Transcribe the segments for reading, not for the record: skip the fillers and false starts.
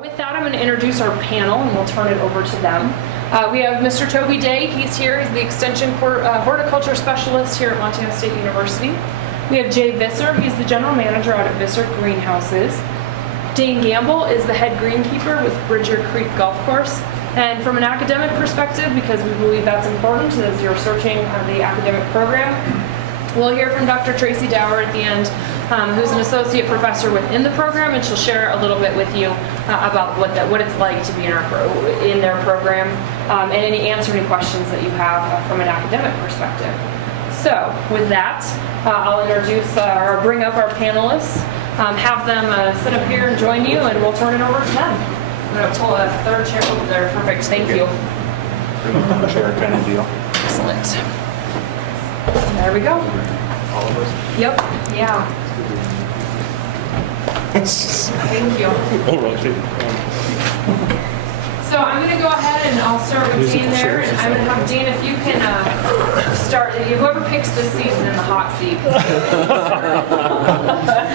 With that, I'm going to introduce our panel and we'll turn it over to them. We have Mr. Toby Day. He's here. He's the Extension Horticulture Specialist here at Montana State University. We have Jay Visser. He's the General Manager out at Visser Greenhouses. Dane Gamble is the head greenkeeper with Bridger Creek Golf Course. And from an academic perspective, because we believe that's important as you're searching the academic program, we'll hear from Dr. Tracy Dower at the end, who's an associate professor within the program, and she'll share a little bit with you about what it's like to be in their program, and answer any questions that you have from an academic perspective. So with that, I'll introduce or bring up our panelists, have them sit up here and join you, and we'll turn it over to them. I'm going to pull a third chair over there. Perfect. Thank you. Chair kind of deal. Excellent. There we go. All of us? Yep. Yeah. Thank you. So I'm going to go ahead and I'll start with Dane there. And I'm going to have Dane, if you can start. Whoever picks this seat is in the hot seat.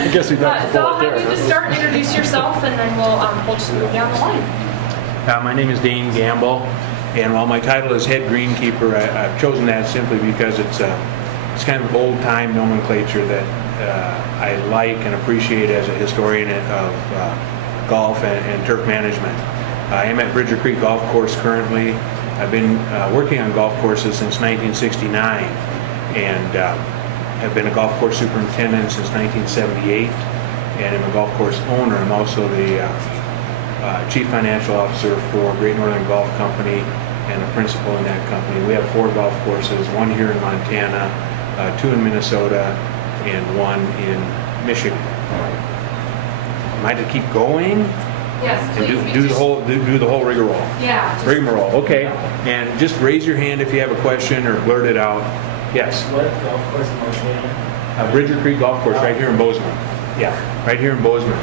I guess we don't. So I'll have you just start and introduce yourself, and then we'll just move down the line. My name is Dane Gamble, and while my title is head greenkeeper, I've chosen that simply because it's kind of old-time nomenclature that I like and appreciate as a historian of golf and turf management. I am at Bridger Creek Golf Course currently. I've been working on golf courses since 1969 and have been a golf course superintendent since 1978, and I'm a golf course owner. I'm also the Chief Financial Officer for Great Northern Golf Company and a principal in that company. We have 4 golf courses, 1 here in Montana, 2 in Minnesota, and 1 in Michigan. Am I to keep going? Yes, And please. do the whole rigmarole. Yeah. Rigmarole, okay. And just raise your hand if you have a question or blurt it out. Yes. What golf course in Montana? Bridger Creek Golf Course, right here in Bozeman. Yeah, right here in Bozeman.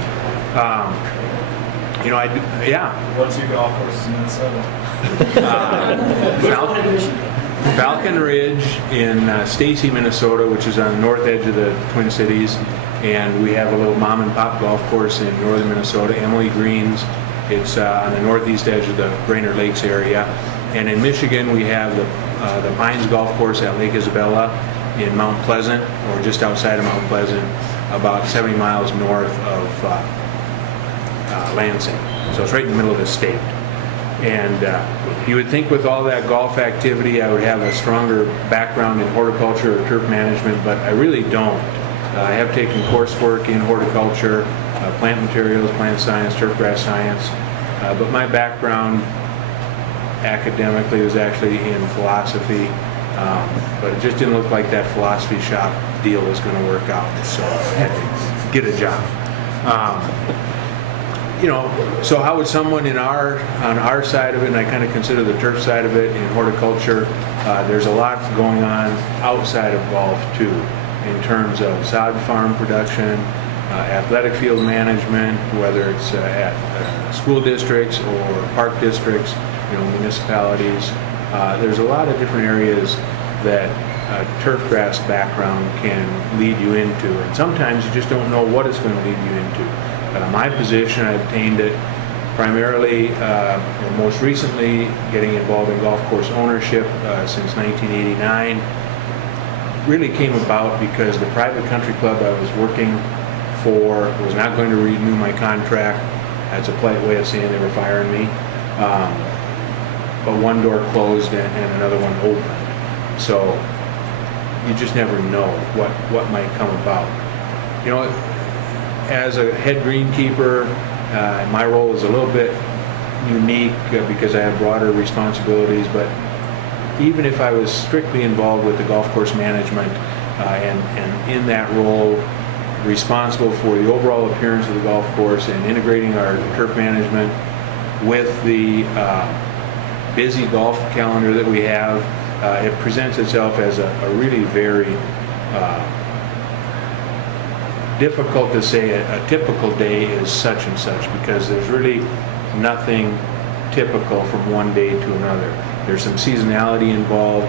What's your golf course in Minnesota? Falcon Ridge in Stacy, Minnesota, which is on the north edge of the Twin Cities. And we have a little mom and pop golf course in northern Minnesota, Emily Greens. It's on the northeast edge of the Brainerd Lakes area. And in Michigan, we have the Pines Golf Course at Lake Isabella in Mount Pleasant, or just outside of Mount Pleasant, about 70 miles north of Lansing. So it's right in the middle of the state. And you would think with all that golf activity, I would have a stronger background in horticulture or turf management, but I really don't. I have taken coursework in horticulture, plant materials, plant science, turfgrass science, but my background academically was actually in philosophy, but it just didn't look like that philosophy shop deal was going to work out, so I had to get a job. So how would someone on our side of it, and I kind of consider the turf side of it in horticulture, there's a lot going on outside of golf too, in terms of sod farm production, athletic field management, whether it's at school districts or park districts, municipalities. There's a lot of different areas that a turfgrass background can lead you into, and sometimes you just don't know what it's going to lead you into. My position, I obtained it primarily, most recently, getting involved in golf course ownership since 1989. Really came about because the private country club I was working for was not going to renew my contract. That's a polite way of saying they were firing me. But one door closed and another one opened. So you just never know what might come about. As a head greenkeeper, my role is a little bit unique because I have broader responsibilities, but even if I was strictly involved with the golf course management and in that role, responsible for the overall appearance of the golf course and integrating our turf management with the busy golf calendar that we have, it presents itself as a really very difficult to say a typical day is such and such, because there's really nothing typical from one day to another. There's some seasonality involved,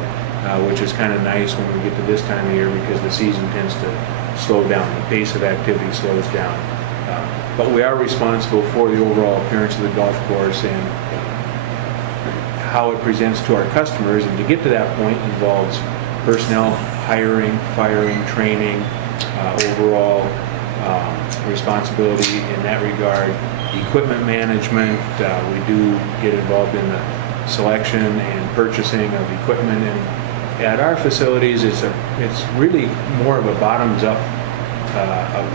which is kind of nice when we get to this time of year, because the season tends to slow down. The pace of activity slows down. but we are responsible for the overall appearance of the golf course and how it presents to our customers. And to get to that point involves personnel hiring, firing, training, overall responsibility in that regard. Equipment management, we do get involved in the selection and purchasing of equipment. And at our facilities, it's really more of a bottoms-up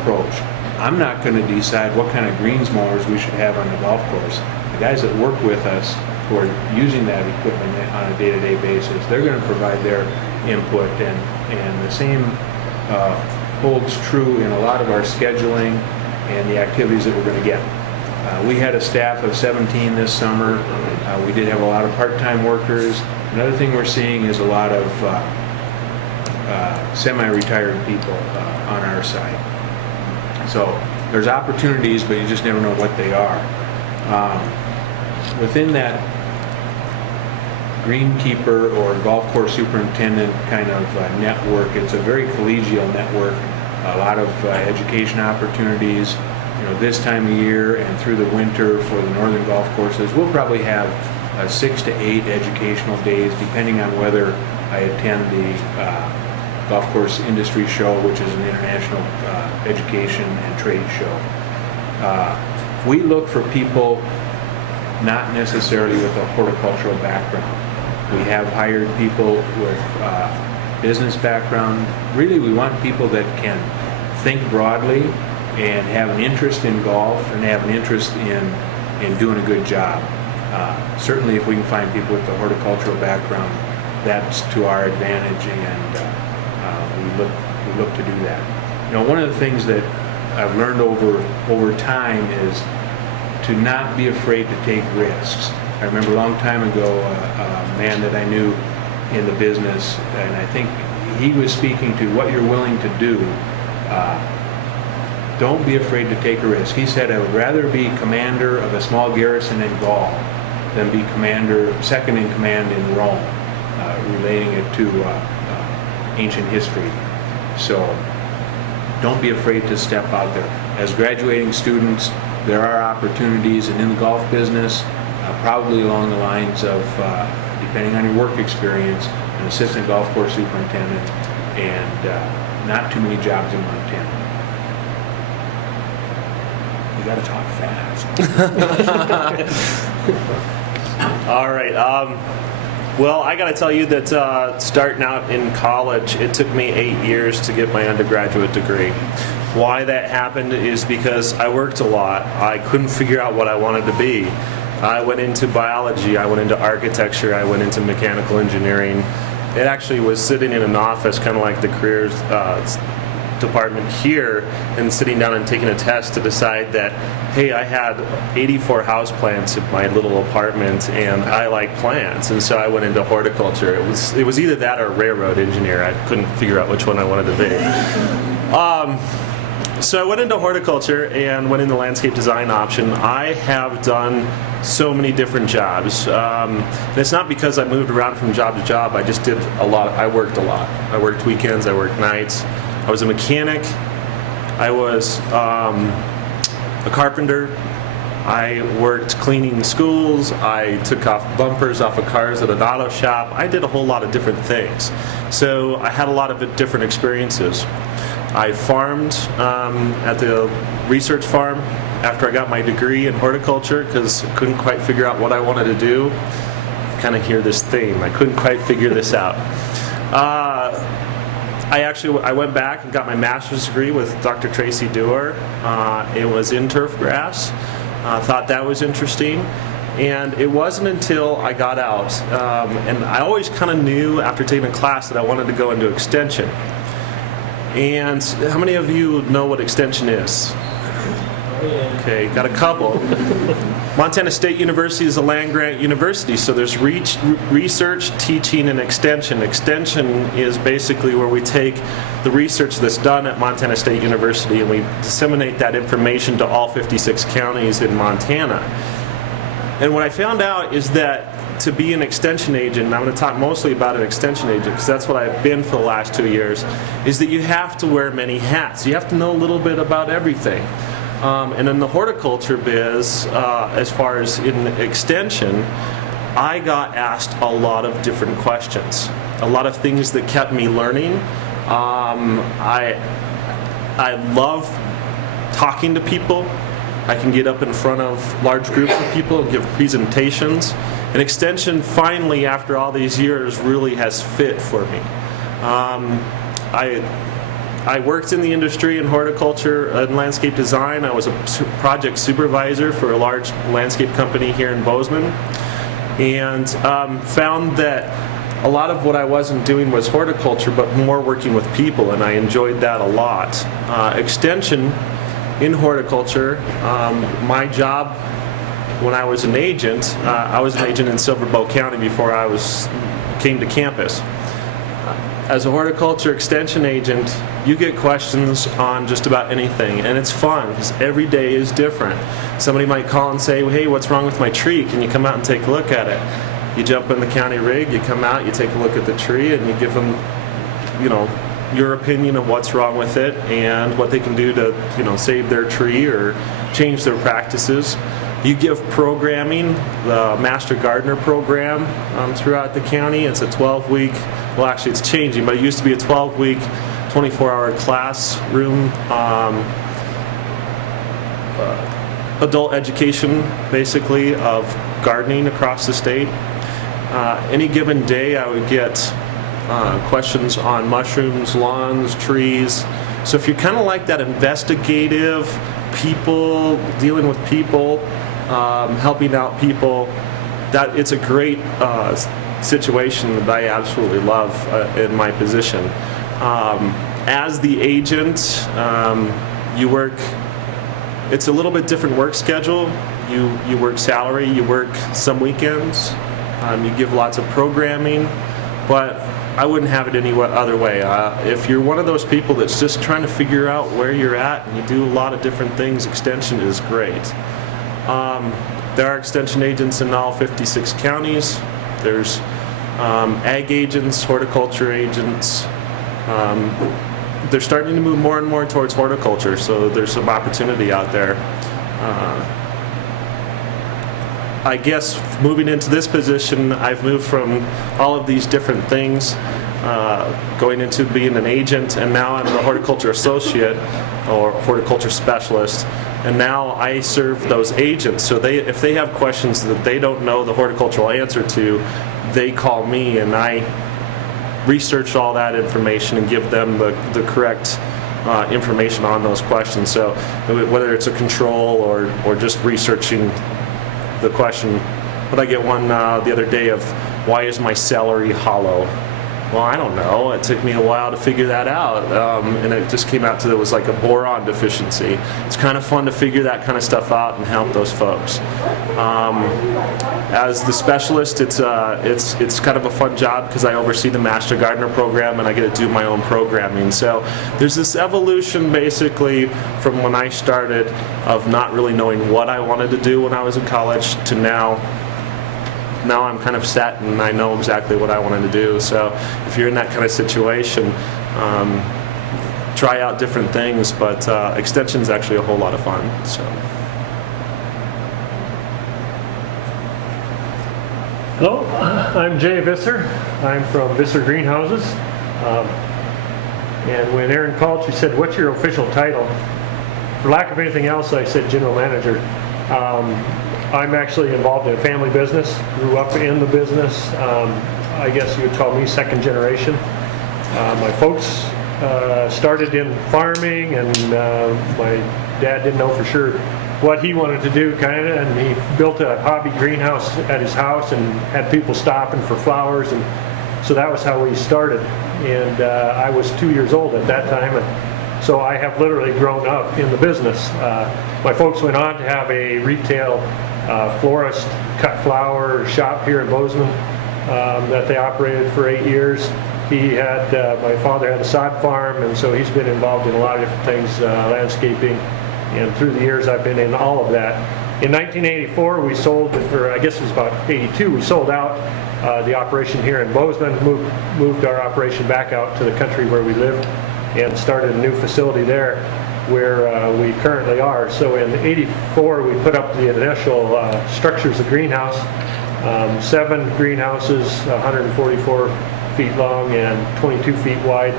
approach. I'm not going to decide what kind of greens mowers we should have on the golf course. The guys that work with us who are using that equipment on a day-to-day basis, they're going to provide their input, and the same holds true in a lot of our scheduling and the activities that we're going to get. We had a staff of 17 this summer. We did have a lot of part-time workers. Another thing we're seeing is a lot of semi-retired people on our side. So there's opportunities, but you just never know what they are. Within that greenkeeper or golf course superintendent kind of network, it's a very collegial network. A lot of education opportunities. This time of year and through the winter for the northern golf courses, we'll probably have 6 to 8 educational days, depending on whether I attend the Golf Course Industry Show, which is an international education and trade show. We look for people not necessarily with a horticultural background. We have hired people with business background. Really, we want people that can think broadly and have an interest in golf and have an interest in doing a good job. Certainly if we can find people with a horticultural background, that's to our advantage, and we look to do that. One of the things that I've learned over time is to not be afraid to take risks. I remember a long time ago a man that I knew in the business, and I think he was speaking to what you're willing to do. Don't be afraid to take a risk. He said, I would rather be commander of a small garrison in Gaul than be second in command in Rome, relating it to ancient history. So don't be afraid to step out there. As graduating students, there are opportunities, and in the golf business, probably along the lines of, depending on your work experience, an assistant golf course superintendent, and not too many jobs in Montana. You got to talk fast. All right. Well, I got to tell you that starting out in college, it took me 8 years to get my undergraduate degree. Why that happened is because I worked a lot. I couldn't figure out what I wanted to be. I went into biology, I went into architecture, I went into mechanical engineering. It actually was sitting in an office, kind of like the careers department here, and sitting down and taking a test to decide that, hey, I had 84 houseplants in my little apartment and I like plants, and so I went into horticulture. It was either that or railroad engineer. I couldn't figure out which one I wanted to be. So I went into horticulture and went into landscape design option. I have done so many different jobs. And it's not because I moved around from job to job. I just did a lot. I worked a lot. I worked weekends. I worked nights. I was a mechanic. I was a carpenter. I worked cleaning schools. I took off bumpers off of cars at an auto shop. I did a whole lot of different things. So I had a lot of different experiences. I farmed at the research farm after I got my degree in horticulture because I couldn't quite figure out what I wanted to do. Kind of hear this theme. I couldn't quite figure this out. I went back and got my master's degree with Dr. Tracy Dewar. It was in turf grass. Thought that was interesting. And it wasn't until I got out, and I always kind of knew after taking a class that I wanted to go into extension. And how many of you know what extension is? Okay, got a couple. Montana State University is a land-grant university, so there's research, teaching, and extension. Extension is basically where we take the research that's done at Montana State University and we disseminate that information to all 56 counties in Montana. And what I found out is that to be an extension agent, and I'm going to talk mostly about an extension agent because that's what I've been for the last 2 years, is that you have to wear many hats. You have to know a little bit about everything. And in the horticulture biz, as far as in extension, I got asked a lot of different questions, a lot of things that kept me learning. I love talking to people. I can get up in front of large groups of people and give presentations. And extension, finally, after all these years, really has fit for me. I worked in the industry in horticulture and landscape design. I was a project supervisor for a large landscape company here in Bozeman, and found that a lot of what I wasn't doing was horticulture, but more working with people, and I enjoyed that a lot. Extension in horticulture, my job when I was an agent, I was an agent in Silver Bow County before I came to campus. As a horticulture extension agent, you get questions on just about anything, and it's fun because every day is different. Somebody might call and say, hey, what's wrong with my tree? Can you come out and take a look at it? You jump in the county rig, you come out, you take a look at the tree, and you give them, your opinion of what's wrong with it and what they can do to, save their tree or change their practices. You give programming, the Master Gardener program throughout the county. It's a 12-week, well actually it's changing, but it used to be a 12-week, 24-hour classroom adult education, basically, of gardening across the state. Any given day I would get questions on mushrooms, lawns, trees. So if you're kind of like that investigative, people, dealing with people, helping out people, that it's a great situation that I absolutely love in my position. As the agent, you work, it's a little bit different work schedule. You work salary, you work some weekends, you give lots of programming, but I wouldn't have it any other way. If you're one of those people that's just trying to figure out where you're at and you do a lot of different things, extension is great. There are extension agents in all 56 counties. There's ag agents, horticulture agents. They're starting to move more and more towards horticulture, so there's some opportunity out there. I guess moving into this position, I've moved from all of these different things, going into being an agent, and now I'm the horticulture associate or horticulture specialist, and now I serve those agents. So if they have questions that they don't know the horticultural answer to, they call me, and I research all that information and give them the correct information on those questions. So whether it's a control or just researching the question. But I get one the other day of, why is my celery hollow? Well, I don't know. It took me a while to figure that out, and it just came out to there was like a boron deficiency. It's kind of fun to figure that kind of stuff out and help those folks. As the specialist, it's kind of a fun job because I oversee the Master Gardener program and I get to do my own programming. So there's this evolution basically from when I started of not really knowing what I wanted to do when I was in college to now I'm kind of set and I know exactly what I wanted to do. So if you're in that kind of situation, try out different things, but extension is actually a whole lot of fun. So. Hello, I'm Jay Visser. I'm from Visser Greenhouses. And when Aaron called, she said, what's your official title? For lack of anything else, I said general manager. I'm actually involved in a family business, grew up in the business. I guess you would call me second generation. My folks started in farming, and my dad didn't know for sure what he wanted to do, kind of, and he built a hobby greenhouse at his house and had people stopping for flowers, and so that was how we started. And I was 2 years old at that time, and so I have literally grown up in the business. My folks went on to have a retail florist cut flower shop here in Bozeman that they operated for 8 years. My father had a sod farm, and so he's been involved in a lot of different things, landscaping, and through the years I've been in all of that. In 1984 we sold, or I guess it was about 82, we sold out the operation here in Bozeman, moved our operation back out to the country where we lived, and started a new facility there. where we currently are. So in '84, we put up the initial structures of greenhouse, 7 greenhouses, 144 feet long and 22 feet wide.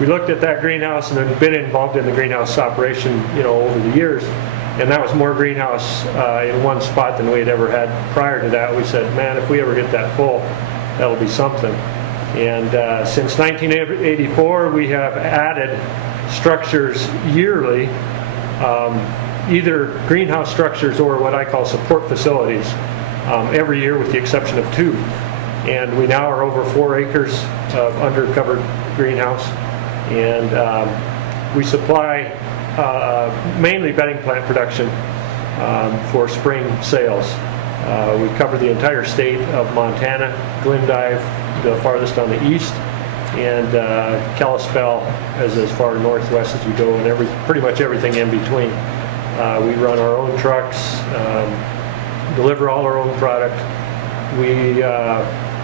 We looked at that greenhouse and had been involved in the greenhouse operation, over the years, and that was more greenhouse in one spot than we had ever had prior to that. We said, man, if we ever get that full, that'll be something. And since 1984, we have added structures yearly, either greenhouse structures or what I call support facilities, every year with the exception of 2. And we now are over 4 acres of undercovered greenhouse. And we supply mainly bedding plant production for spring sales. We cover the entire state of Montana, Glendive, the farthest on the east, and Kalispell as far northwest as we go, and pretty much everything in between. We run our own trucks, deliver all our own product. We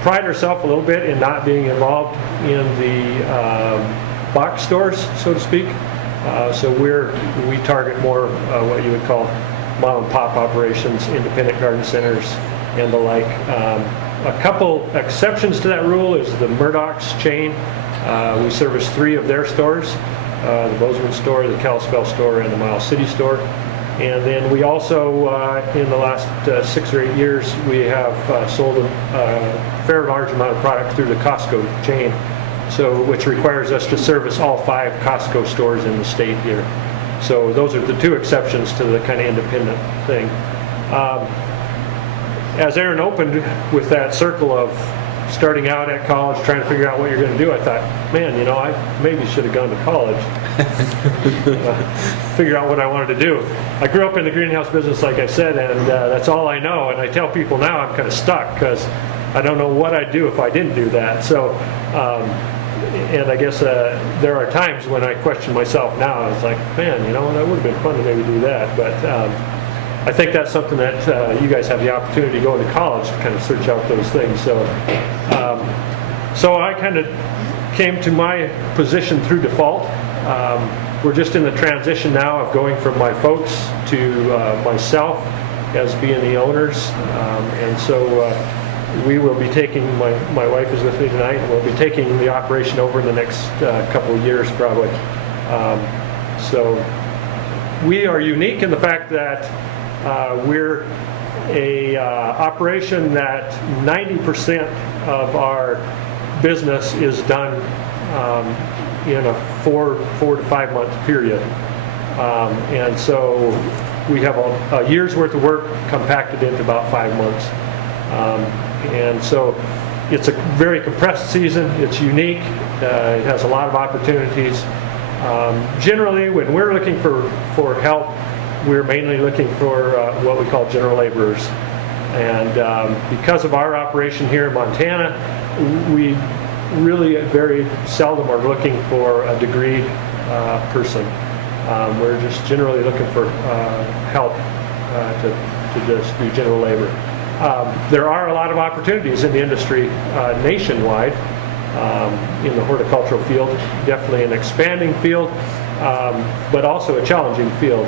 pride ourselves a little bit in not being involved in the box stores, so to speak. So we target more what you would call mom and pop operations, independent garden centers, and the like. A couple exceptions to that rule is the Murdoch's chain. We service 3 of their stores, the Bozeman store, the Kalispell store, and the Miles City store. And then we also, in the last 6 or 8 years, we have sold a fair large amount of product through the Costco chain, which requires us to service all 5 Costco stores in the state here. So those are the 2 exceptions to the kind of independent thing. As Aaron opened with that circle of starting out at college, trying to figure out what you're going to do, I thought, man, I maybe should have gone to college, figure out what I wanted to do. I grew up in the greenhouse business, like I said, and that's all I know. And I tell people now I'm kind of stuck because I don't know what I'd do if I didn't do that. So, and I guess there are times when I question myself now. It's like, man, that would have been fun to maybe do that. But I think that's something that you guys have the opportunity to go into college to kind of search out those things. So, so I kind of came to my position through default. We're just in the transition now of going from my folks to myself as being the owners, and so we will be taking, my wife is with me tonight, and we'll be taking the operation over in the next couple of years probably. So we are unique in the fact that we're a operation that 90% of our business is done in a 4 to 5 month period. And so we have a year's worth of work compacted into about 5 months. And so it's a very compressed season. It's unique. It has a lot of opportunities. Generally, when we're looking for help, we're mainly looking for what we call general laborers. And because of our operation here in Montana, we really very seldom are looking for a degreed person. We're just generally looking for help to just do general labor. There are a lot of opportunities in the industry nationwide in the horticultural field, definitely an expanding field, but also a challenging field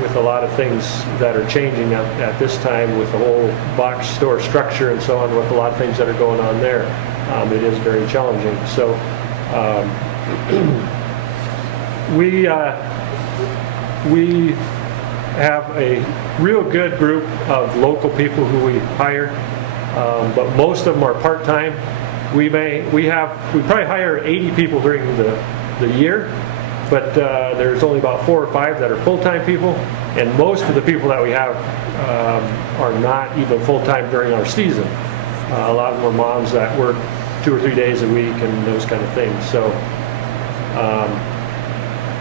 with a lot of things that are changing at this time with the whole box store structure and so on, with a lot of things that are going on there. It is very challenging. So we have a real good group of local people who we hire, but most of them are part-time. We probably hire 80 people during the year, but there's only about 4 or 5 that are full-time people, and most of the people that we have are not even full-time during our season. A lot of them are moms that work 2 or 3 days a week and those kind of things. So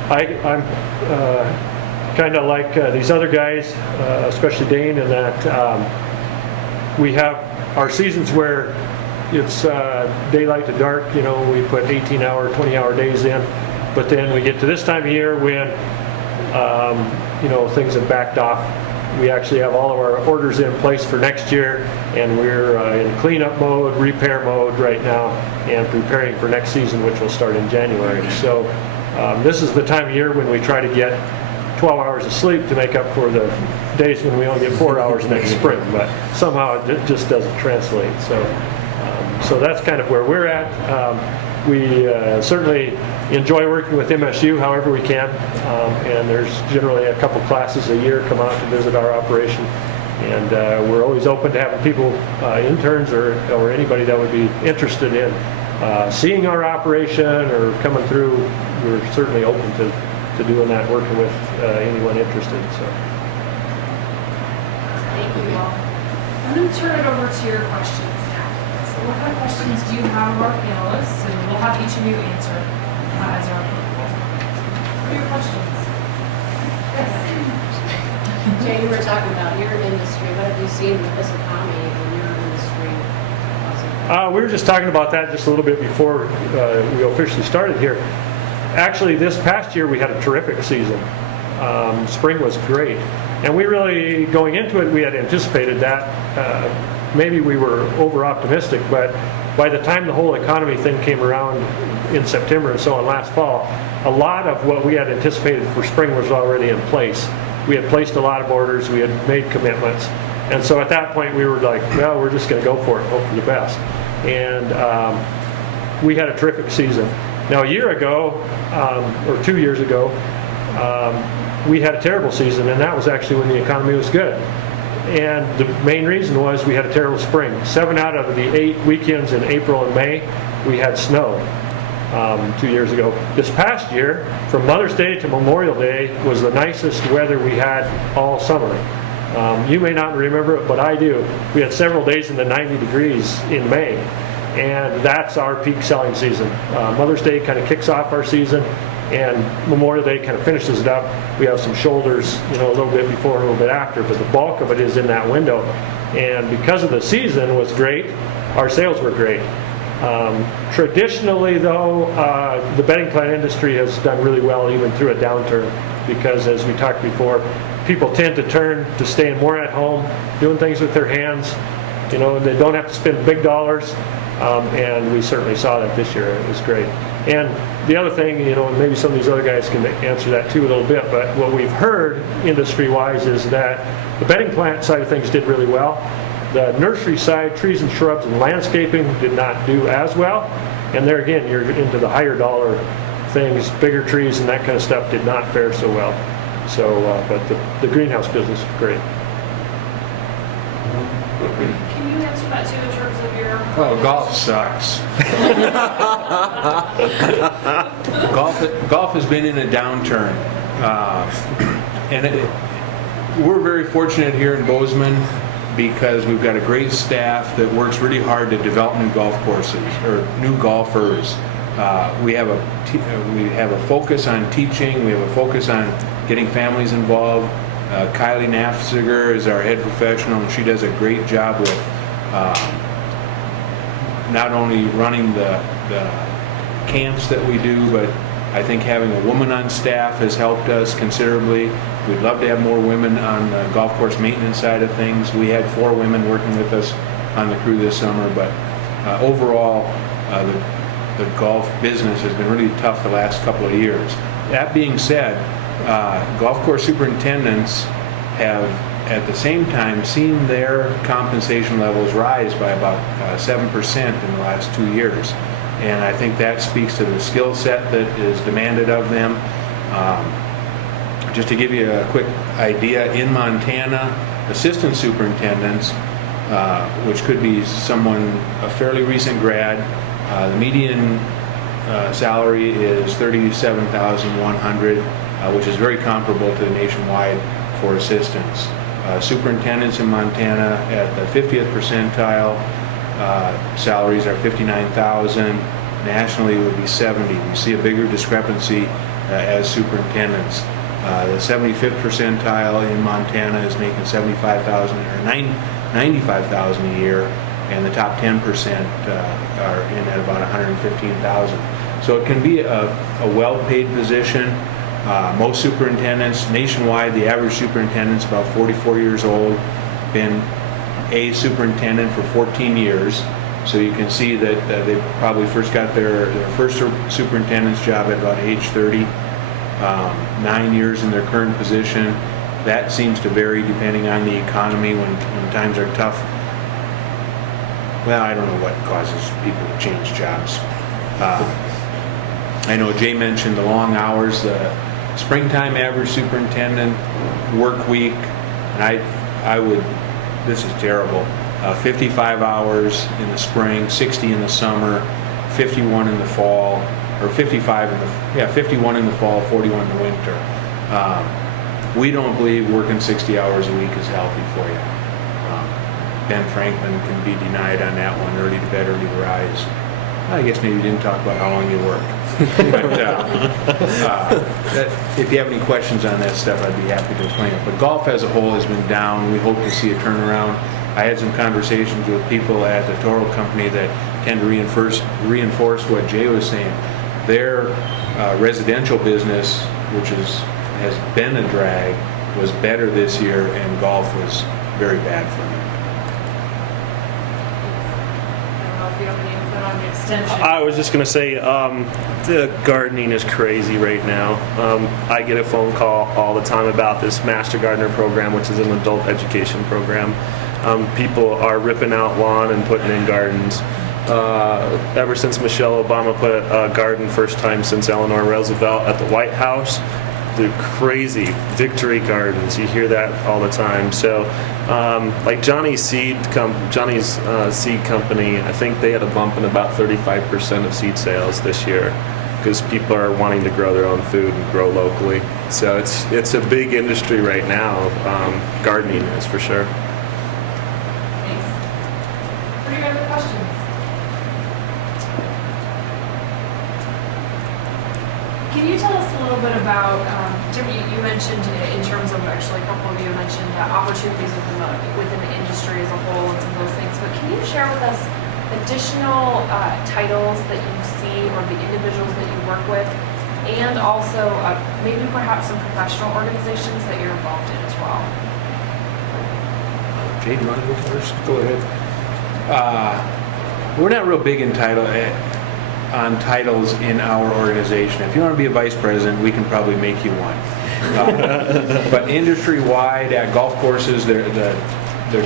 I'm kind of like these other guys, especially Dane, in that we have our seasons where it's daylight to dark. We put 18-hour, 20-hour days in, but then we get to this time of year when things have backed off. We actually have all of our orders in place for next year, and we're in cleanup mode, repair mode right now, and preparing for next season, which will start in January. So This is the time of year when we try to get 12 hours of sleep to make up for the days when we only get 4 hours next spring, but somehow it just doesn't translate. So that's kind of where we're at. We certainly enjoy working with MSU however we can, and there's generally a couple classes a year come out to visit our operation, and we're always open to having people, interns or anybody that would be interested in seeing our operation or coming through. We're certainly open to doing that, working with anyone interested. So. Thank you all. I'm going to turn it over to your questions now. So what kind of questions do you have of our panelists? And we'll have each of you answer as our approval. What are your questions? Yes. Jay, you were talking about your industry. What have you seen with this economy in your industry? We were just talking about that just a little bit before we officially started here. Actually, this past year we had a terrific season. Spring was great. And we really, going into it, we had anticipated that. Maybe we were over-optimistic, but by the time the whole economy thing came around in September and so on last fall, a lot of what we had anticipated for spring was already in place. We had placed a lot of orders, we had made commitments. And so at that point we were like, well, we're just going to go for it, hope for the best. And we had a terrific season. Now, a year ago, or 2 years ago, we had a terrible season, and that was actually when the economy was good. And the main reason was we had a terrible spring. 7 out of the 8 weekends in April and May, we had snow 2 years ago. This past year, from Mother's Day to Memorial Day, was the nicest weather we had all summer. You may not remember it, but I do. We had several days in the 90 degrees in May. And that's our peak selling season. Mother's Day kind of kicks off our season, and Memorial Day kind of finishes it up. We have some shoulders, a little bit before and a little bit after, but the bulk of it is in that window. And because of the season was great, our sales were great. Traditionally, though, the bedding plant industry has done really well even through a downturn, because as we talked before, people tend to turn to staying more at home, doing things with their hands. They don't have to spend big dollars. And we certainly saw that this year. It was great. And the other thing, maybe some of these other guys can answer that too a little bit, but what we've heard industry-wise is that the bedding plant side of things did really well. The nursery side, trees and shrubs and landscaping, did not do as well. And there again, you're into the higher dollar things, bigger trees and that kind of stuff did not fare so well. So, but the greenhouse business is great. Can you answer that too in terms of your... Oh, golf sucks. Golf has been in a downturn. We're very fortunate here in Bozeman because we've got a great staff that works really hard to develop new golf courses or new golfers. We have a focus on teaching. We have a focus on getting families involved. Kylie Nafziger is our head professional, and she does a great job with not only running the camps that we do, but I think having a woman on staff has helped us considerably. We'd love to have more women on the golf course maintenance side of things. We had 4 women working with us on the crew this summer, but overall, the golf business has been really tough the last couple of years. That being said, golf course superintendents have at the same time seen their compensation levels rise by about 7% in the last 2 years. And I think that speaks to the skill set that is demanded of them. Just to give you a quick idea, in Montana, assistant superintendents, which could be someone, a fairly recent grad, the median salary is $37,100, which is very comparable to the nationwide for assistants. Superintendents in Montana at the 50th percentile, salaries are $59,000. Nationally, it would be $70,000. We see a bigger discrepancy as superintendents. The 75th percentile in Montana is making $75,000 or $95,000 a year, and the top 10% are in at about $115,000. So it can be a well-paid position. Most superintendents nationwide, the average superintendent's about 44 years old, been a superintendent for 14 years, So you can see that they probably first got their first superintendent's job at about age 30, 9 years in their current position. That seems to vary depending on the economy when times are tough. Well, I don't know what causes people to change jobs. I know Jay mentioned the long hours, the springtime average superintendent work week, and I would, this is terrible, 55 hours in the spring, 60 in the summer, 51 in the fall, or 51 in the fall, 41 in the winter. We don't believe working 60 hours a week is healthy for you. Ben Franklin can be denied on that one, early to bed, early to rise. I guess maybe you didn't talk about how long you work. But if you have any questions on that stuff, I'd be happy to explain it. But golf as a whole has been down. We hope to see a turnaround. I had some conversations with people at the Toro Company that tend to reinforce what Jay was saying. Their residential business, which has been a drag, was better this year, and golf was very bad for them. I don't know if you have any input on the extension. I was just going to say, the gardening is crazy right now. I get a phone call all the time about this Master Gardener program, which is an adult education program. People are ripping out lawn and putting in gardens. Ever since Michelle Obama put a garden first time since Eleanor Roosevelt at the White House, the crazy victory gardens, you hear that all the time. So like Johnny's seed company, I think they had a bump in about 35% of seed sales this year because people are wanting to grow their own food and grow locally. So it's a big industry right now. Gardening is for sure. Thanks. Any other questions? Can you tell us a little bit about, Jim, you mentioned in terms of, actually a couple of you mentioned opportunities within the industry as a whole and some of those things, but can you share with us additional titles that you see or the individuals that you work with, and also maybe perhaps some professional organizations that you're involved in as well? Jay, do you want to go first? Go ahead. We're not real big on titles in our organization. If you want to be a vice president, we can probably make you one. But industry-wide at golf courses, there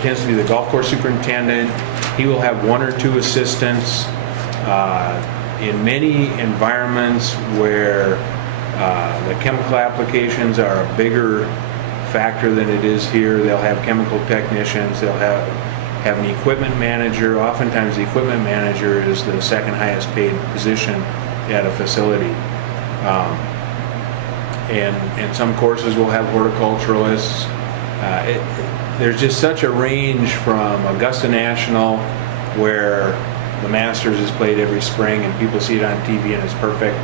tends to be the golf course superintendent. He will have one or two assistants. In many environments where the chemical applications are a bigger factor than it is here, they'll have chemical technicians, they'll have an equipment manager. Oftentimes the equipment manager is the second highest paid position at a facility. And some courses will have horticulturalists. There's just such a range from Augusta National, where the Masters is played every spring and people see it on TV and it's perfect,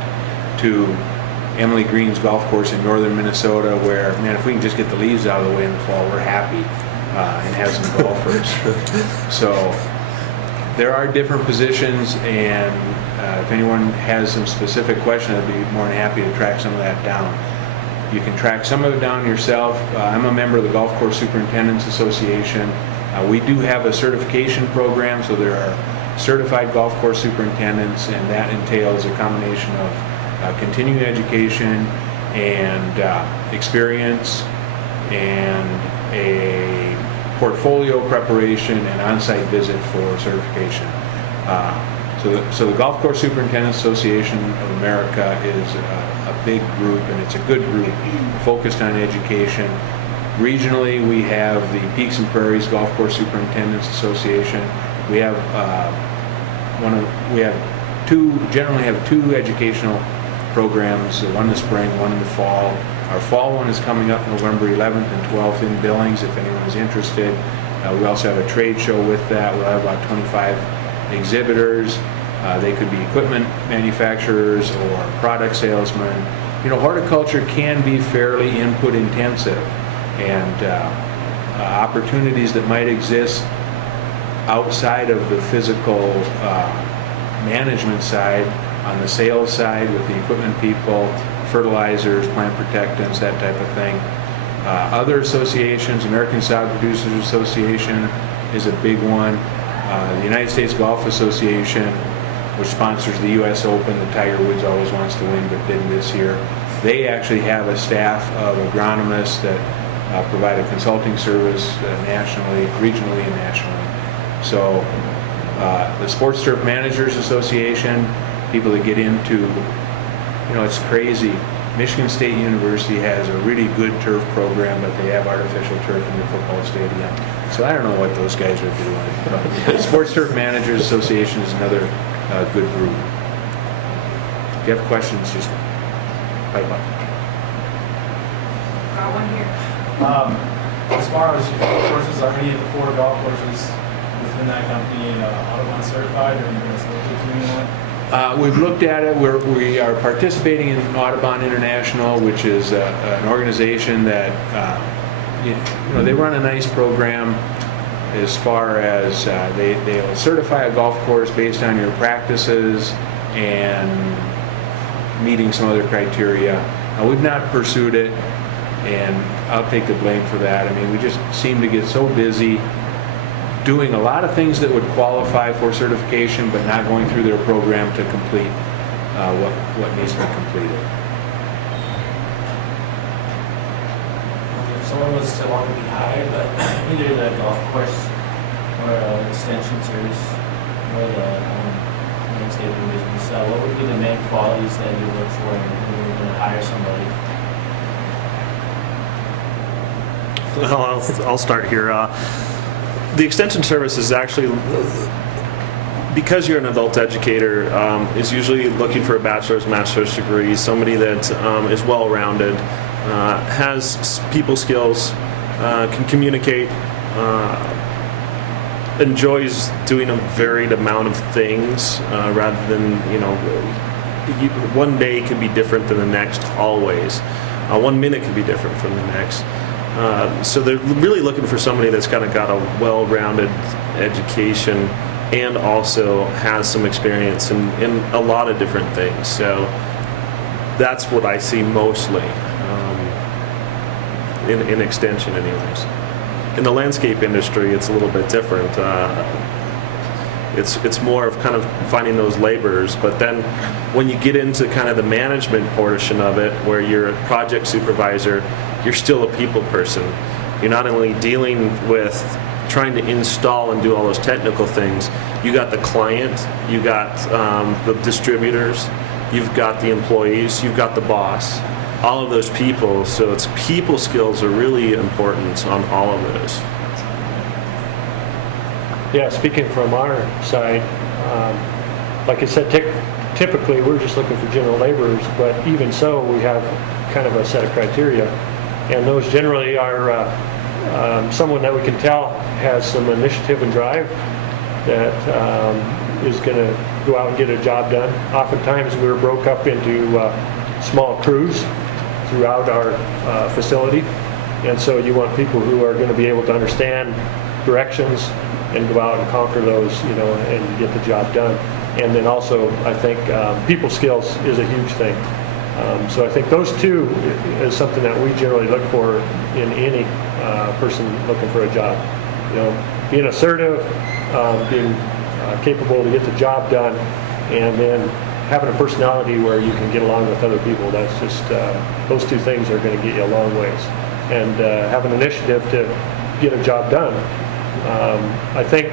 to Emily Green's golf course in northern Minnesota, where, man, if we can just get the leaves out of the way in the fall, we're happy. And have some golfers. So there are different positions, and if anyone has some specific question, I'd be more than happy to track some of that down. You can track some of it down yourself. I'm a member of the Golf Course Superintendents Association. We do have a certification program, so there are certified golf course superintendents, and that entails a combination of continuing education and experience and a portfolio preparation and on-site visit for certification. So the Golf Course Superintendents Association of America is a big group, and it's a good group focused on education. Regionally, we have the Peaks and Prairies Golf Course Superintendents Association. We generally have two educational programs, one in the spring, one in the fall. Our fall one is coming up November 11th and 12th in Billings, if anyone is interested. We also have a trade show with that. We'll have about 25 exhibitors. They could be equipment manufacturers or product salesmen. You know, horticulture can be fairly input intensive, and opportunities that might exist outside of the physical management side, on the sales side with the equipment people, fertilizers, plant protectants, that type of thing. Other associations, American Sod Producers Association is a big one. The United States Golf Association, which sponsors the U.S. Open, the Tiger Woods always wants to win, but didn't this year. They actually have a staff of agronomists that provide a consulting service nationally, regionally, and nationally. So the Sports Turf Managers Association, people that get into, it's crazy. Michigan State University has a really good turf program, but they have artificial turf in the football stadium. So I don't know what those guys are doing. But the Sports Turf Managers Association is another good group. If you have questions, just pipe up. Got one here. As far as golf courses, are any of the 4 golf courses within that company Audubon certified, or are you going to look at doing one? We've looked at it. We are participating in Audubon International, which is an organization that they run a nice program as far as they'll certify a golf course based on your practices and meeting some other criteria. We've not pursued it, and I'll take the blame for that. I mean, we just seem to get so busy doing a lot of things that would qualify for certification, but not going through their program to complete what needs to be completed. If someone was to want to be hired, but either the golf course or an extension service or the landscaping business, what would be the main qualities that you look for when you're going to hire somebody? Well, I'll start here. The extension service is actually, because you're an adult educator, is usually looking for a bachelor's, master's degree, somebody that is well-rounded, has people skills, can communicate, enjoys doing a varied amount of things, rather than, one day can be different than the next always. 1 minute can be different from the next. So they're really looking for somebody that's kind of got a well-rounded education and also has some experience in a lot of different things. So that's what I see mostly in extension anyways. In the landscape industry, it's a little bit different. It's more of kind of finding those laborers, but then when you get into kind of the management portion of it, where you're a project supervisor, you're still a people person. You're not only dealing with trying to install and do all those technical things, you got the client, you got the distributors, you've got the employees, you've got the boss, all of those people. So it's people skills are really important on all of those. Yeah, speaking from our side, like I said, typically we're just looking for general laborers, but even so, we have kind of a set of criteria. And those generally are someone that we can tell has some initiative and drive, that is going to go out and get a job done. Oftentimes we're broke up into small crews throughout our facility, and so you want people who are going to be able to understand directions and go out and conquer those, and get the job done. And then also, I think people skills is a huge thing. So I think those two is something that we generally look for in any person looking for a job. Being assertive, being capable to get the job done, and then having a personality where you can get along with other people. That's just, those two things are going to get you a long ways. And have an initiative to get a job done. I think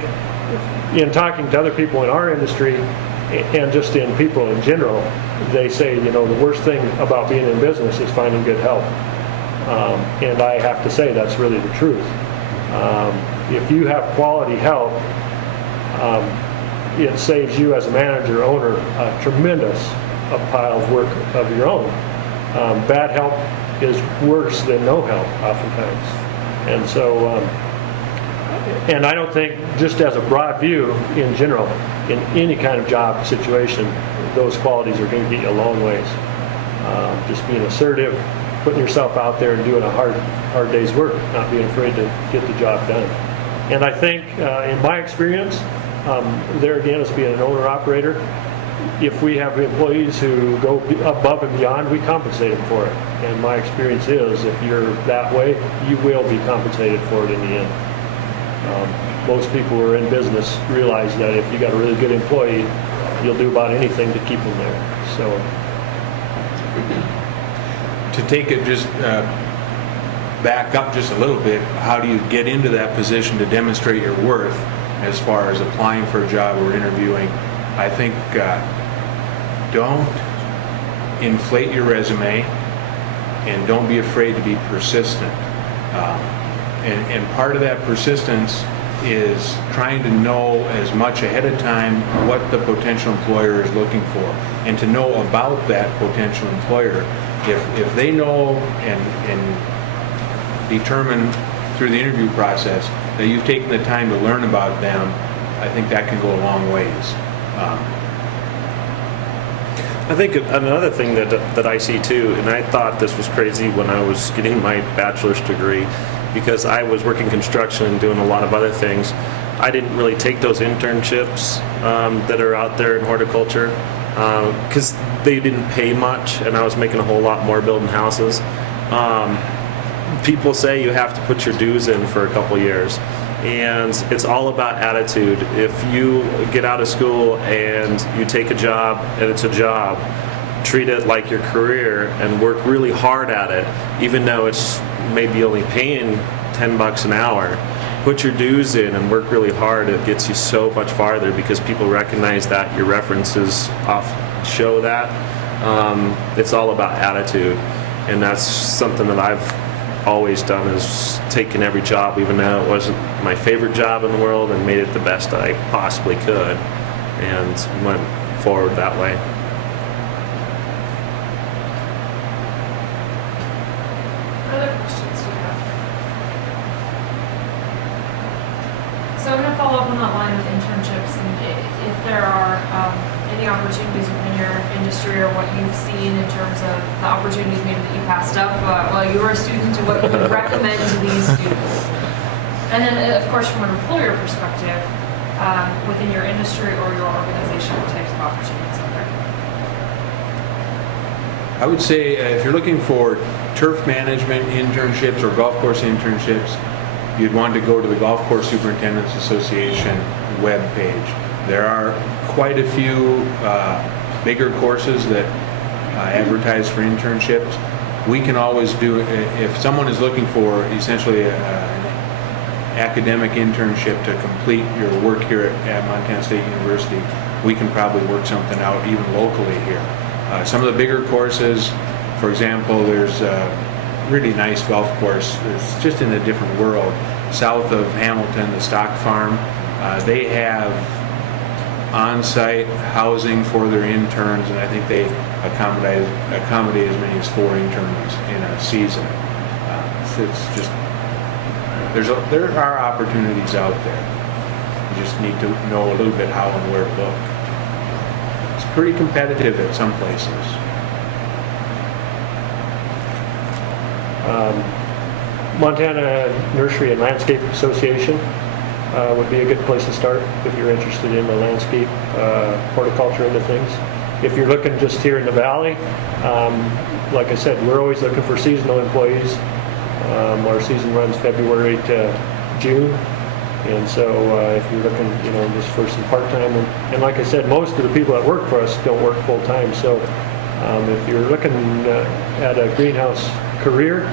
in talking to other people in our industry and just in people in general, they say, the worst thing about being in business is finding good help. And I have to say that's really the truth. If you have quality help, it saves you as a manager, owner, a tremendous pile of work of your own. Bad help is worse than no help oftentimes. And so, and I don't think, just as a broad view in general, in any kind of job situation, those qualities are going to get you a long ways. Just being assertive, putting yourself out there and doing a hard day's work, not being afraid to get the job done. And I think, in my experience, there again, as being an owner-operator, if we have employees who go above and beyond, we compensate them for it. And my experience is, if you're that way, you will be compensated for it in the end. most people who are in business realize that if you got a really good employee, you'll do about anything to keep them there. So, To take it just back up just a little bit, how do you get into that position to demonstrate your worth as far as applying for a job or interviewing? I think don't inflate your resume and don't be afraid to be persistent. And part of that persistence is trying to know as much ahead of time what the potential employer is looking for and to know about that potential employer. If they know and determine through the interview process that you've taken the time to learn about them, I think that can go a long ways. I think another thing that I see too, and I thought this was crazy when I was getting my bachelor's degree, because I was working construction and doing a lot of other things. I didn't really take those internships that are out there in horticulture because they didn't pay much, and I was making a whole lot more building houses. People say you have to put your dues in for a couple years, and it's all about attitude. If you get out of school and you take a job and it's a job, treat it like your career and work really hard at it, even though it's maybe only paying $10 an hour. Put your dues in and work really hard. It gets you so much farther because people recognize that, your references show that. It's all about attitude, and that's something that I've always done, is taken every job, even though it wasn't my favorite job in the world, and made it the best I possibly could, and went forward that way. Other questions do you have? So I'm going to follow up on that line with internships, and if there are any opportunities within your industry or what you've seen in terms of the opportunities maybe that you passed up while you were a student, and what you would recommend to these students. And then, of course, from an employer perspective, within your industry or your organization, what types of opportunities are there? I would say if you're looking for turf management internships or golf course internships, you'd want to go to the Golf Course Superintendents Association webpage. There are quite a few bigger courses that advertise for internships. We can always do, if someone is looking for essentially an academic internship to complete your work here at Montana State University, we can probably work something out even locally here. Some of the bigger courses, for example, there's a really nice golf course. It's just in a different world. South of Hamilton, the Stock Farm, they have on-site housing for their interns, and I think they accommodate as many as 4 interns in a season. It's just, there are opportunities out there. You just need to know a little bit how and where to look. It's pretty competitive at some places. Montana Nursery and Landscape Association would be a good place to start if you're interested in the landscape, horticulture into things. If you're looking just here in the valley, like I said, we're always looking for seasonal employees. Our season runs February to June, and so if you're looking, just for some part-time, and like I said, most of the people that work for us don't work full-time. So if you're looking at a greenhouse career,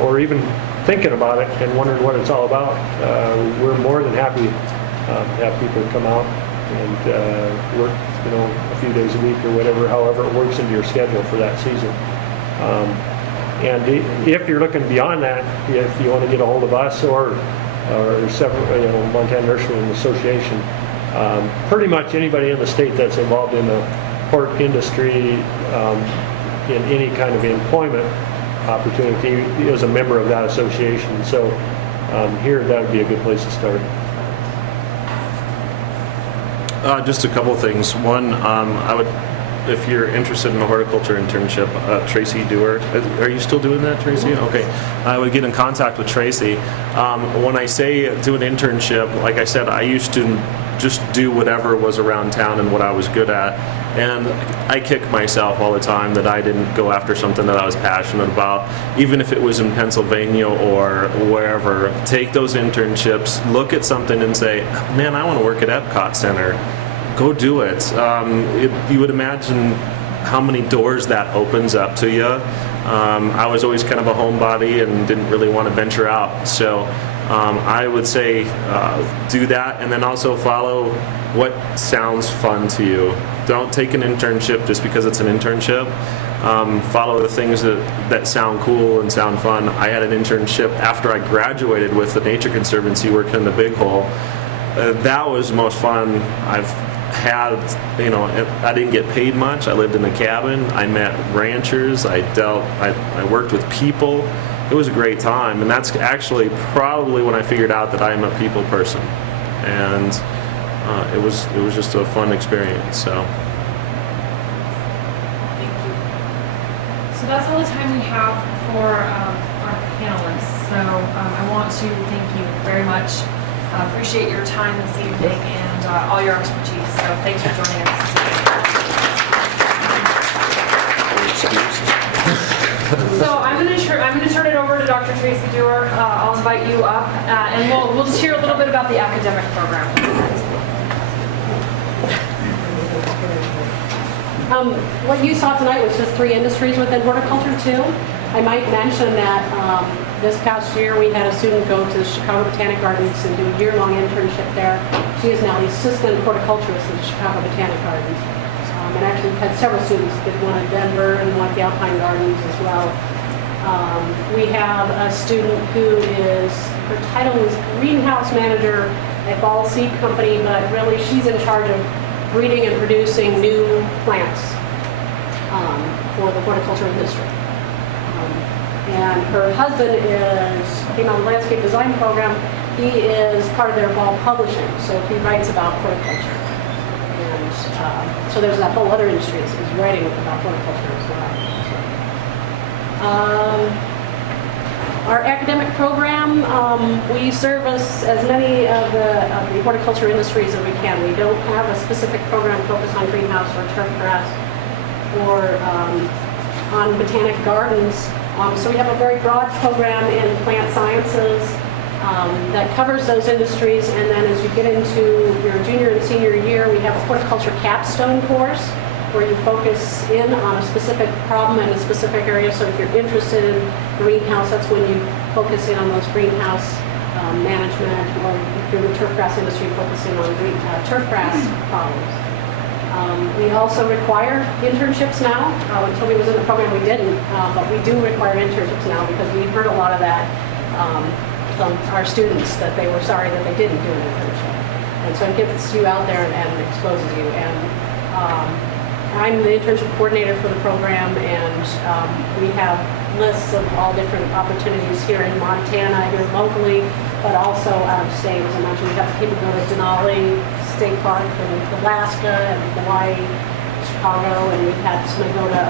or even thinking about it and wondering what it's all about, we're more than happy to have people come out and work, a few days a week or whatever, however it works into your schedule for that season. And if you're looking beyond that, if you want to get a hold of us or several, Montana Nursery and Association, pretty much anybody in the state that's involved in the hort industry in any kind of employment opportunity is a member of that association. So here, that would be a good place to start. Just a couple things. One, I would, if you're interested in a horticulture internship, Tracy Dewar, are you still doing that, Tracy? Okay. I would get in contact with Tracy. When I say do an internship, like I said, I used to just do whatever was around town and what I was good at. And I kick myself all the time that I didn't go after something that I was passionate about, even if it was in Pennsylvania or wherever. Take those internships, look at something and say, man, I want to work at Epcot Center. Go do it. You would imagine how many doors that opens up to you. I was always kind of a homebody and didn't really want to venture out. So I would say do that, and then also follow what sounds fun to you. Don't take an internship just because it's an internship. Follow the things that sound cool and sound fun. I had an internship after I graduated with the Nature Conservancy working in the Big Hole. That was the most fun I've had. I didn't get paid much. I lived in a cabin. I met ranchers. I worked with people. It was a great time, and that's actually probably when I figured out that I am a people person, and it was just a fun experience. So that's all the time we have for our panelists. So I want to thank you very much. Appreciate your time this evening and all your expertise. So thanks for joining us this evening. So I'm going to turn it over to Dr. Tracy Dewar. I'll invite you up, and we'll just hear a little bit about the academic program. What you saw tonight was just 3 industries within horticulture too. I might mention that this past year we had a student go to the Chicago Botanic Gardens and do a year-long internship there. She is now the assistant horticulturist at the Chicago Botanic Gardens. And actually we've had several students, did one at Denver and one at the Alpine Gardens as well. We have a student who her title is greenhouse manager at Ball Seed Company, but really she's in charge of breeding and producing new plants for the horticulture industry. And her husband came on the landscape design program. He is part of their Ball Publishing, so he writes about horticulture. And so there's that whole other industry is writing about horticulture as well. Our academic program, we service as many of the horticulture industries as we can. We don't have a specific program focused on greenhouse or turf grass or on botanic gardens. So we have a very broad program in plant sciences that covers those industries. And then as you get into your junior and senior year, we have a horticulture capstone course where you focus in on a specific problem in a specific area. So if you're interested in greenhouse, that's when you focus in on those greenhouse management, or if you're in the turf grass industry, focusing on turf grass problems. We also require internships now. When Toby was in the program, we didn't, but we do require internships now because we heard a lot of that from our students that they were sorry that they didn't do an internship. And so it gets you out there and exposes you. And I'm the Internship Coordinator for the program, and we have lists of all different opportunities here in Montana, here locally, but also out of state. As I mentioned, we have people go to Denali State Park in Alaska and Hawaii, Chicago, and we've had somebody go to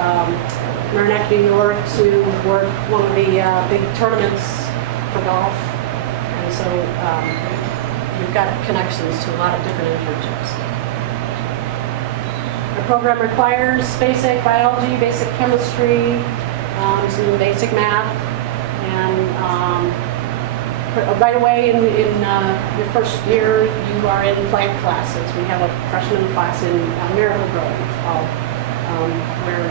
Merrimack, New York to work one of the big tournaments for golf. And so we've got connections to a lot of different internships. The program requires basic biology, basic chemistry, some basic math, and right away in your first year you are in plant classes. We have a freshman class in miracle growing, where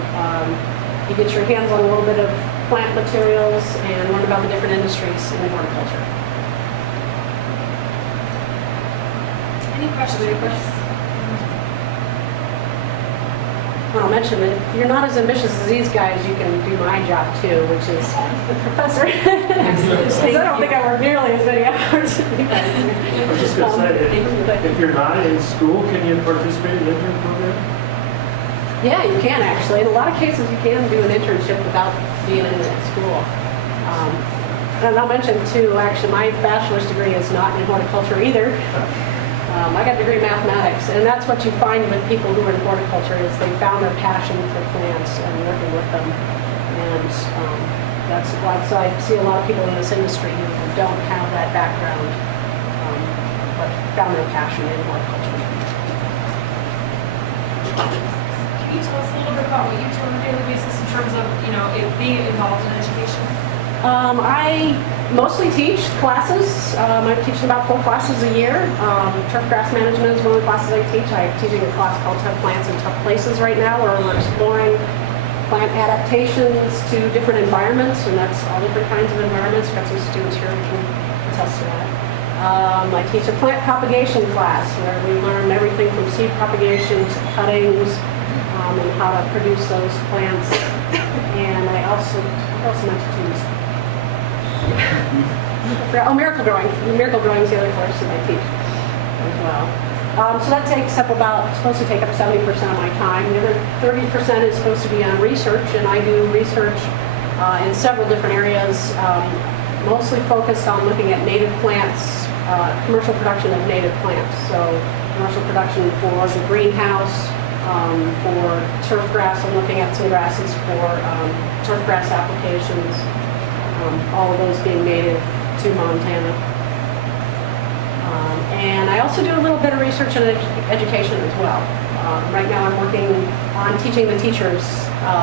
you get your hands on a little bit of plant materials and learn about the different industries in horticulture. Any questions? I'll mention that if you're not as ambitious as these guys, you can do my job too, which is the professor. Because I don't think I work nearly as many hours. I was just going to say, if you're not in school, can you participate in the intern program? Yeah, you can actually. In a lot of cases, you can do an internship without being in school. And I'll mention too, actually, my bachelor's degree is not in horticulture either. I got a degree in mathematics, and that's what you find with people who are in horticulture is they found their passion for plants and working with them. And that's why I see a lot of people in this industry who don't have that background, but found their passion in horticulture. Can you tell us a little bit about what you do on a daily basis in terms of, being involved in education? I mostly teach classes. I'm teaching about 4 classes a year. Turf grass management is one of the classes I teach. I'm teaching a class called Tough Plants in Tough Places right now, where we're exploring plant adaptations to different environments, and that's all different kinds of environments. We've got some students here who can attest to that. I teach a plant propagation class where we learn everything from seed propagation to cuttings, and how to produce those plants. And I also meant to choose. Oh, miracle growing. Miracle growing is the other course that I teach as well. So that takes up supposed to take up 70% of my time. The other 30% is supposed to be on research, and I do research in several different areas, mostly focused on looking at native plants, commercial production of native plants. So commercial production for the greenhouse, for turf grass. I'm looking at some grasses for turf grass applications, all of those being native to Montana. And I also do a little bit of research and education as well. Right now I'm working on teaching the teachers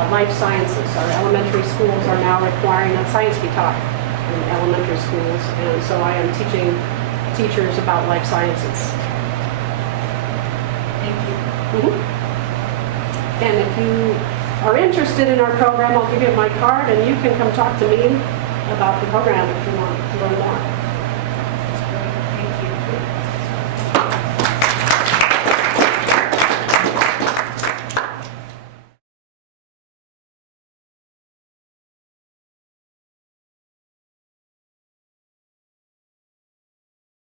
life sciences. Our elementary schools are now requiring that science be taught in elementary schools, and so I am teaching teachers about life sciences. Thank you. Mhm. And if you are interested in our program, I'll give you my card and you can come talk to me about the program if you want to learn more.